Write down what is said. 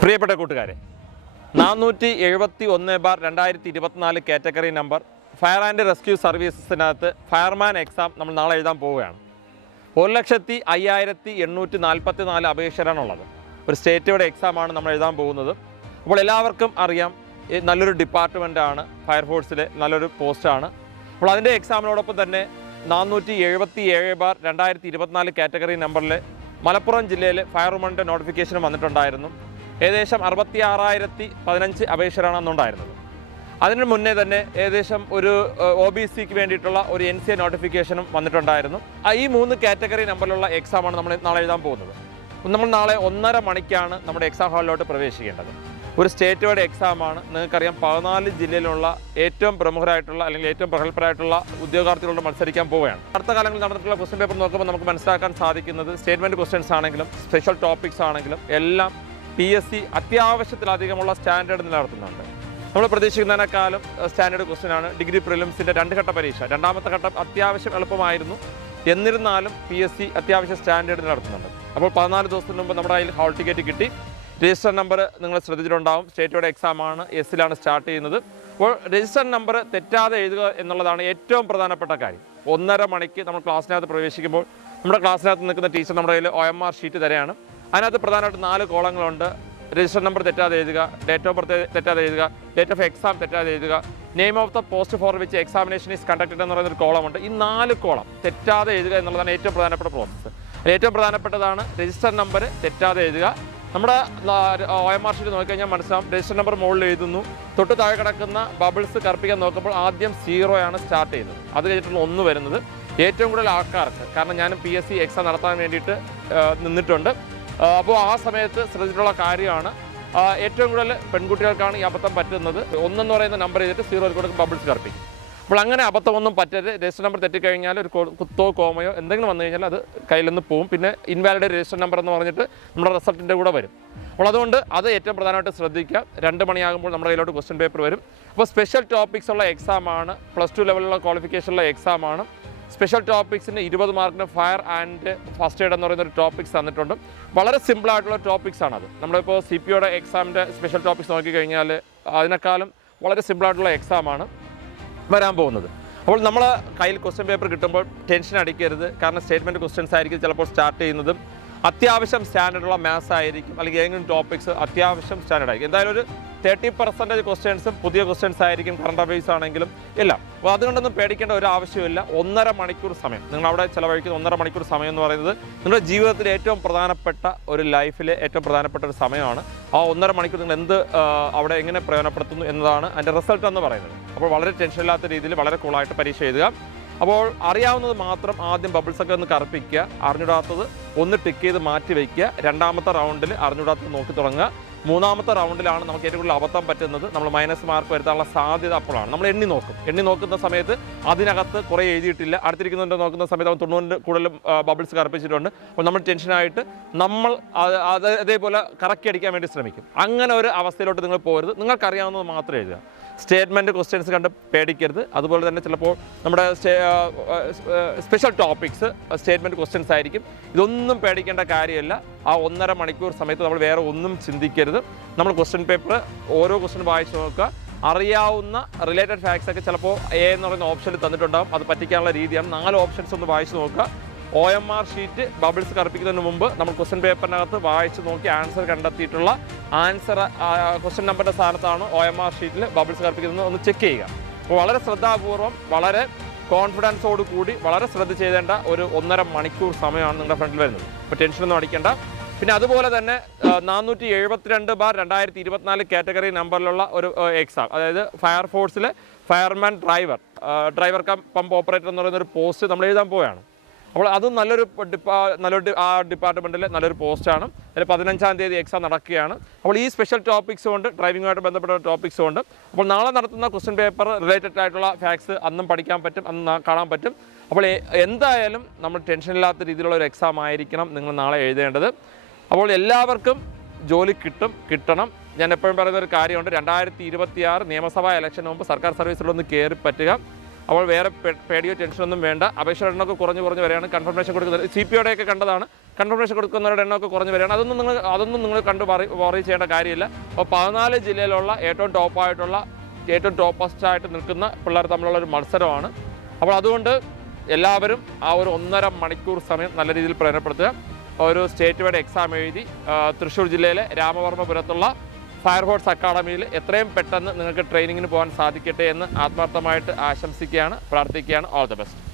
പ്രിയപ്പെട്ട കൂട്ടുകാരെ നാനൂറ്റി എഴുപത്തി ഒന്ന് ബാർ രണ്ടായിരത്തി ഇരുപത്തിനാല് category number fire and rescue സർവീസസിനകത്ത് fireman exam നമ്മൾ നാളെ എഴുതാൻ പോവുകയാണ്. ഒരു ലക്ഷത്തി അയ്യായിരത്തി എണ്ണൂറ്റി നാൽപ്പത്തി നാല് അപേക്ഷകരാണുള്ളത്. ഒരു സ്റ്റേറ്റോടെ എക്സാമാണ് നമ്മൾ എഴുതാൻ പോകുന്നത്. അപ്പോൾ എല്ലാവർക്കും അറിയാം നല്ലൊരു ഡിപ്പാർട്ട്മെന്റാണ് ഫയർഫോഴ്സിലെ നല്ലൊരു പോസ്റ്റാണ്. അപ്പോൾ അതിന്റെ എക്സാമിനോടൊപ്പം തന്നെ നാനൂറ്റി എഴുപത്തി ഏഴ് ബാർ രണ്ടായിരത്തി ഇരുപത്തിനാല് കാറ്റഗറി നമ്പറിൽ മലപ്പുറം ജില്ലയിൽ ഫയർവുമന്റെ നോട്ടിഫിക്കേഷൻ വന്നിട്ടുണ്ടായിരുന്നു. ഏകദേശം അറുപത്തി ആറായിരത്തി പതിനഞ്ച് അപേക്ഷകരാണ് അന്നുണ്ടായിരുന്നത് അതിന് മുന്നേ തന്നെ ഏകദേശം ഒരു ഒ ബി സിക്ക് വേണ്ടിയിട്ടുള്ള ഒരു എൻ സി എ നോട്ടിഫിക്കേഷനും വന്നിട്ടുണ്ടായിരുന്നു. ഈ മൂന്ന് കാറ്റഗറി നമ്പറിലുള്ള എക്സാമാണ് നമ്മൾ നാളെ എഴുതാൻ പോകുന്നത്. നമ്മൾ നാളെ ഒന്നര മണിക്കാണ് നമ്മുടെ എക്സാം ഹാളിലോട്ട് പ്രവേശിക്കേണ്ടത്. ഒരു സ്റ്റേറ്റ് വൈഡ് എക്സാമാണ് നിങ്ങൾക്കറിയാം പതിനാല് ജില്ലയിലുള്ള ഏറ്റവും പ്രമുഖരായിട്ടുള്ള അല്ലെങ്കിൽ ഏറ്റവും പ്രഗത്ഭരായിട്ടുള്ള ഉദ്യോഗാർത്ഥികളോട് മത്സരിക്കാൻ പോവുകയാണ്. അടുത്ത കാലങ്ങളിൽ നടന്നിട്ടുള്ള ക്വസ്റ്റ്യൻ പേപ്പർ നോക്കുമ്പോൾ നമുക്ക് മനസ്സിലാക്കാൻ സാധിക്കുന്നത് സ്റ്റേറ്റ്മെന്റ് ക്വസ്റ്റ്യൻസ് ആണെങ്കിലും സ്പെഷ്യൽ ടോപ്പിക്സ് ആണെങ്കിലും എല്ലാം പി എസ് സി അത്യാവശ്യത്തിലധികമുള്ള സ്റ്റാൻഡേർഡ് നിലനിർത്തുന്നുണ്ട്. നമ്മൾ പ്രതീക്ഷിക്കുന്നതിനേക്കാളും സ്റ്റാൻഡേർഡ് ക്വസ്റ്റ്യൻ ആണ്. ഡിഗ്രി പ്രിലിംസിന്റെ രണ്ട് ഘട്ട പരീക്ഷ. രണ്ടാമത്തെ ഘട്ടം അത്യാവശ്യം എളുപ്പമായിരുന്നു. എന്നിരുന്നാലും പി എസ് സി അത്യാവശ്യം സ്റ്റാൻഡേർഡ് നടത്തുന്നുണ്ട് അപ്പോൾ പതിനാല് ദിവസത്തിന് മുമ്പ് നമ്മുടെ കയ്യിൽ ഹാൾ ടിക്കറ്റ് കിട്ടി. രജിസ്റ്റർ നമ്പർ നിങ്ങൾ ശ്രദ്ധിച്ചിട്ടുണ്ടാവും. സ്റ്റേറ്റോടെ എക്സാമാണ് എസ്സിലാണ് സ്റ്റാർട്ട് ചെയ്യുന്നത്. അപ്പോൾ രജിസ്റ്റർ നമ്പർ തെറ്റാതെ എഴുതുക എന്നുള്ളതാണ് ഏറ്റവും പ്രധാനപ്പെട്ട കാര്യം. ഒന്നര മണിക്ക് നമ്മൾ ക്ലാസ്സിനകത്ത് പ്രവേശിക്കുമ്പോൾ നമ്മുടെ ക്ലാസ്സിനകത്ത് നിൽക്കുന്ന ടീച്ചർ നമ്മുടെ കയ്യിൽ ഒ എം ആർ ഷീറ്റ് തരെയാണ് അതിനകത്ത് പ്രധാനമായിട്ട് നാല് കോളങ്ങളുണ്ട്. രജിസ്റ്റർ നമ്പർ തെറ്റാതെ എഴുതുക ഡേറ്റ് ഓഫ് ബർത്ത് തെറ്റാതെ എഴുതുക ഡേറ്റ് ഓഫ് എക്സാം തെറ്റാതെ എഴുതുക name of the post for which examination is conducted എന്ന് പറയുന്ന ഒരു കോളമുണ്ട്. ഈ നാല് കോളം തെറ്റാതെ എഴുതുക എന്നുള്ളതാണ് ഏറ്റവും പ്രധാനപ്പെട്ട പ്രോസസ്സ് ഏറ്റവും പ്രധാനപ്പെട്ടതാണ് രജിസ്റ്റർ നമ്പർ തെറ്റാതെ എഴുതുക. നമ്മുടെ ഒ എം ആർ ഷീറ്റ് നോക്കിക്കഴിഞ്ഞാൽ മനസ്സിലാവും. രജിസ്റ്റർ നമ്പർ മുകളിൽ എഴുതുന്നു. തൊട്ട് താഴെ കിടക്കുന്ന ബബിൾസ് കറുപ്പിക്കാൻ നോക്കുമ്പോൾ ആദ്യം സീറോയാണ് സ്റ്റാർട്ട് ചെയ്യുന്നത്. അത് കഴിഞ്ഞിട്ടുള്ള ഒന്ന് വരുന്നത്. ഏറ്റവും കൂടുതൽ ആൾക്കാർക്ക് കാരണം ഞാനും പി എസ് സി എക്സാം നടത്താൻ വേണ്ടിയിട്ട് നിന്നിട്ടുണ്ട്. അപ്പോൾ ആ സമയത്ത് ശ്രദ്ധിച്ചിട്ടുള്ള കാര്യമാണ്. ഏറ്റവും കൂടുതൽ പെൺകുട്ടികൾക്കാണ് ഈ അബദ്ധം പറ്റുന്നത്. ഒന്നെന്ന് പറയുന്ന നമ്പർ ചെയ്തിട്ട് സീറോയിൽ കൂടെ ബബിൾസ് കറപ്പിക്കും. അപ്പോൾ അങ്ങനെ അബദ്ധമൊന്നും പറ്റരുത്. രജിസ്റ്റർ നമ്പർ തെറ്റിക്കഴിഞ്ഞാൽ ഒരു കുത്തോ കോമയോ എന്തെങ്കിലും വന്നു കഴിഞ്ഞാൽ അത് കയ്യിൽ നിന്ന് പോവും. പിന്നെ ഇൻവാലിഡ് രജിസ്റ്റർ നമ്പർ എന്ന് പറഞ്ഞിട്ട് നമ്മുടെ റിസൾട്ടിന്റെ കൂടെ വരും. അപ്പോൾ അതുകൊണ്ട് അത് ഏറ്റവും പ്രധാനമായിട്ട് ശ്രദ്ധിക്കുക. രണ്ട് മണിയാകുമ്പോൾ നമ്മുടെ കയ്യിലോട്ട് ക്വസ്റ്റ്യൻ പേപ്പർ വരും. അപ്പോൾ സ്പെഷ്യൽ ടോപ്പിക്സ് ഉള്ള എക്സാമാണ് പ്ലസ് ടു ലെവലിലുള്ള ക്വാളിഫിക്കേഷനുള്ള എക്സാമാണ് സ്പെഷ്യൽ ടോപ്പിക്സിന് ഇരുപത് മാർക്കിന് ഫയർ ആൻഡ് ഫസ്റ്റ് എയ്ഡ് എന്ന് പറയുന്ന ഒരു ടോപ്പിക്സ് തന്നിട്ടുണ്ട്. വളരെ സിമ്പിളായിട്ടുള്ള ടോപ്പിക്സ് ആണത്. നമ്മളിപ്പോൾ സി പി ഒയുടെ എക്സാമിന്റെ സ്പെഷ്യൽ ടോപ്പിക്സ് നോക്കിക്കഴിഞ്ഞാൽ അതിനേക്കാളും വളരെ സിമ്പിളായിട്ടുള്ള എക്സാമാണ് വരാൻ പോകുന്നത്. അപ്പോൾ നമ്മൾ കയ്യിൽ ക്വസ്റ്റ്യൻ പേപ്പർ കിട്ടുമ്പോൾ ടെൻഷൻ അടിക്കരുത്. കാരണം സ്റ്റേറ്റ്മെന്റ് ക്വസ്റ്റ്യൻസ് ആയിരിക്കും ചിലപ്പോൾ സ്റ്റാർട്ട് ചെയ്യുന്നതും അത്യാവശ്യം സ്റ്റാൻഡേർഡ് ഉള്ള മാത്സ് ആയിരിക്കും അല്ലെങ്കിൽ ഏതെങ്കിലും ടോപ്പിക്സ് അത്യാവശ്യം സ്റ്റാൻഡേർഡ് ആയിരിക്കും. എന്തായാലും ഒരു തേർട്ടി പെർസെന്റേജ് ക്വസ്റ്റ്യൻസും പുതിയ ക്വസ്റ്റ്യൻസ് ആയിരിക്കും കറണ്ട് അഫയേഴ്സ് ആണെങ്കിലും എല്ലാം. അപ്പോൾ അതുകൊണ്ടൊന്നും പേടിക്കേണ്ട ഒരു ആവശ്യമില്ല ഒന്നര മണിക്കൂർ സമയം. നിങ്ങൾ അവിടെ ചിലവഴിക്കുന്ന ഒന്നര മണിക്കൂർ സമയം എന്ന് പറയുന്നത് നിങ്ങളുടെ ജീവിതത്തിലെ ഏറ്റവും പ്രധാനപ്പെട്ട ഒരു ലൈഫിലെ ഏറ്റവും പ്രധാനപ്പെട്ട ഒരു സമയമാണ്. ആ ഒന്നര മണിക്കൂർ നിങ്ങൾ എന്ത് അവിടെ എങ്ങനെ പ്രയോജനപ്പെടുത്തുന്നു എന്നതാണ് അതിന്റെ റിസൾട്ട് എന്ന് പറയുന്നത്. അപ്പോൾ വളരെ ടെൻഷൻ ഇല്ലാത്ത രീതിയിൽ വളരെ കൂളായിട്ട് പരീക്ഷ എഴുതുക. അപ്പോൾ അറിയാവുന്നത് മാത്രം ആദ്യം ബബിൾസൊക്കെ ഒന്ന് കറുപ്പിക്കുക. അറിഞ്ഞിടാത്തത് ഒന്ന് ടിക്ക് ചെയ്ത് മാറ്റി വയ്ക്കുക രണ്ടാമത്തെ റൗണ്ടിൽ അറിഞ്ഞുകൂടാത്ത നോക്കി തുടങ്ങുക. മൂന്നാമത്തെ റൗണ്ടിലാണ് നമുക്ക് ഏറ്റവും കൂടുതൽ അബദ്ധം പറ്റുന്നത്. നമ്മൾ മൈനസ് മാർക്ക് വരുത്താനുള്ള സാധ്യത അപ്പോഴാണ്. നമ്മൾ എണ്ണി നോക്കും. എണ്ണി നോക്കുന്ന സമയത്ത് അതിനകത്ത് കുറേ എഴുതിയിട്ടില്ല. അടുത്തിരിക്കുന്നുണ്ട് നോക്കുന്ന സമയത്ത് അവൻ തൊണ്ണൂറിന്റെ കൂടുതലും ബബിൾസ് കറപ്പിച്ചിട്ടുണ്ട്. അപ്പോൾ നമ്മൾ ടെൻഷനായിട്ട് നമ്മൾ അത് അത് അതേപോലെ കറക്കി അടിക്കാൻ വേണ്ടി ശ്രമിക്കും. അങ്ങനെ ഒരു അവസ്ഥയിലോട്ട് നിങ്ങൾ പോരുത്. നിങ്ങൾക്കറിയാവുന്നത് മാത്രം എഴുതുക. സ്റ്റേറ്റ്മെന്റ് ക്വസ്റ്റ്യൻസ് കണ്ട് പേടിക്കരുത്. അതുപോലെ തന്നെ ചിലപ്പോൾ നമ്മുടെ സ്പെഷ്യൽ ടോപ്പിക്സ് സ്റ്റേറ്റ്മെന്റ് ക്വസ്റ്റ്യൻസ് ആയിരിക്കും. ഇതൊന്നും പേടിക്കേണ്ട കാര്യമല്ല. ആ ഒന്നര മണിക്കൂർ സമയത്ത് നമ്മൾ വേറെ ഒന്നും ചിന്തിക്കരുത്. നമ്മൾ ക്വസ്റ്റ്യൻ പേപ്പർ ഓരോ ക്വസ്റ്റ്യൻ വായിച്ച് നോക്കുക. അറിയാവുന്ന റിലേറ്റഡ് ഫാക്ട്സ് ഒക്കെ ചിലപ്പോൾ എ എന്ന് പറയുന്ന ഓപ്ഷനിൽ തന്നിട്ടുണ്ടാകും അത് പറ്റിക്കാനുള്ള രീതിയാണ്. നാല് ഓപ്ഷൻസ് ഒന്ന് വായിച്ച് നോക്കുക. O M R sheet bubbles കറുപ്പിക്കുന്നതിന് മുമ്പ് നമ്മൾ ക്വസ്റ്റ്യൻ പേപ്പറിനകത്ത് വായിച്ച് നോക്കി ആൻസർ കണ്ടെത്തിയിട്ടുള്ള ആൻസർ ക്വസ്റ്റ്യൻ നമ്പറിന്റെ സ്ഥാനത്താണ് ഒ എം ആർ ഷീറ്റിൽ ബബിൾസ് കറുപ്പിക്കുന്നത്. ഒന്ന് ചെക്ക് ചെയ്യുക. അപ്പോൾ വളരെ ശ്രദ്ധാപൂർവം വളരെ കോൺഫിഡൻസോട് കൂടി വളരെ ശ്രദ്ധ ചെയ്തേണ്ട ഒരു ഒന്നര മണിക്കൂർ സമയമാണ് നിങ്ങളുടെ ഫ്രണ്ടിൽ വരുന്നത്. അപ്പോൾ ടെൻഷനൊന്നും അടിക്കേണ്ട. പിന്നെ അതുപോലെ തന്നെ നാനൂറ്റി എഴുപത്തിരണ്ട് ബാർ രണ്ടായിരത്തി ഇരുപത്തിനാല് കാറ്റഗറി നമ്പറിലുള്ള ഒരു എക്സാം അതായത് ഫയർഫോഴ്സിലെ fireman driver driver cum pump operator എന്ന് പറയുന്ന ഒരു പോസ്റ്റ് നമ്മൾ എഴുതാൻ പോവുകയാണ്. അപ്പോൾ അത് നല്ലൊരു ഡിപ്പാ നല്ലൊരു ആ ഡിപ്പാർട്ട്മെന്റിലെ നല്ലൊരു പോസ്റ്റാണ്. അതിൽ പതിനഞ്ചാം തീയതി എക്സാം നടക്കുകയാണ്. അപ്പോൾ ഈ സ്പെഷ്യൽ ടോപ്പിക്സ് കൊണ്ട് ഡ്രൈവിങ്ങുമായിട്ട് ബന്ധപ്പെട്ട ടോപ്പിക്സ് കൊണ്ട് അപ്പോൾ നാളെ നടത്തുന്ന ക്വസ്റ്റ്യൻ പേപ്പർ റിലേറ്റഡ് ആയിട്ടുള്ള ഫാക്സ് അന്നും പഠിക്കാൻ പറ്റും അന്ന് കാണാൻ പറ്റും. അപ്പോൾ എന്തായാലും നമ്മൾ ടെൻഷനില്ലാത്ത രീതിയിലുള്ള ഒരു എക്സാം ആയിരിക്കണം നിങ്ങൾ നാളെ എഴുതേണ്ടത്. അപ്പോൾ എല്ലാവർക്കും ജോലി കിട്ടും കിട്ടണം. ഞാൻ എപ്പോഴും പറയുന്ന ഒരു കാര്യമുണ്ട് രണ്ടായിരത്തി ഇരുപത്തിയാറ് നിയമസഭാ ഇലക്ഷന് മുമ്പ് സർക്കാർ സർവീസിലൊന്ന് കയറി പറ്റുക. അപ്പോൾ വേറെ പേടിയോ ടെൻഷനൊന്നും വേണ്ട. അപേക്ഷ എണ്ണമൊക്കെ കുറഞ്ഞു കുറഞ്ഞ് വരെയാണ് കൺഫർമേഷൻ കൊടുക്കുന്നത് സി പി ഒക്കെ കണ്ടതാണ്. കൺഫർമേഷൻ കൊടുക്കുന്നവരുടെ എണ്ണമൊക്കെ കുറഞ്ഞു വരികയാണ്. അതൊന്നും നിങ്ങൾ അതൊന്നും നിങ്ങൾ കണ്ടു വറി ചെയ്യേണ്ട കാര്യമില്ല. അപ്പോൾ പതിനാല് ജില്ലയിലുള്ള ഏറ്റവും ടോപ്പായിട്ടുള്ള ഏറ്റവും ടോപ്പസ്റ്റ് ആയിട്ട് നിൽക്കുന്ന പിള്ളേർ തമ്മിലുള്ള ഒരു മത്സരമാണ്. അപ്പോൾ അതുകൊണ്ട് എല്ലാവരും ആ ഒരു ഒന്നര മണിക്കൂർ സമയം നല്ല രീതിയിൽ പ്രയോജനപ്പെടുത്തുക. ഒരു സ്റ്റേറ്റ് വൈഡ് എക്സാം എഴുതി തൃശ്ശൂർ ജില്ലയിലെ രാമവർമ്മപുരത്തുള്ള ഫയർഫോഴ്സ് അക്കാഡമിയിൽ എത്രയും പെട്ടെന്ന് നിങ്ങൾക്ക് ട്രെയിനിങ്ങിന് പോകാൻ സാധിക്കട്ടെ എന്ന് ആത്മാർത്ഥമായിട്ട് ആശംസിക്കുകയാണ്. പ്രാർത്ഥിക്കുകയാണ്. All the best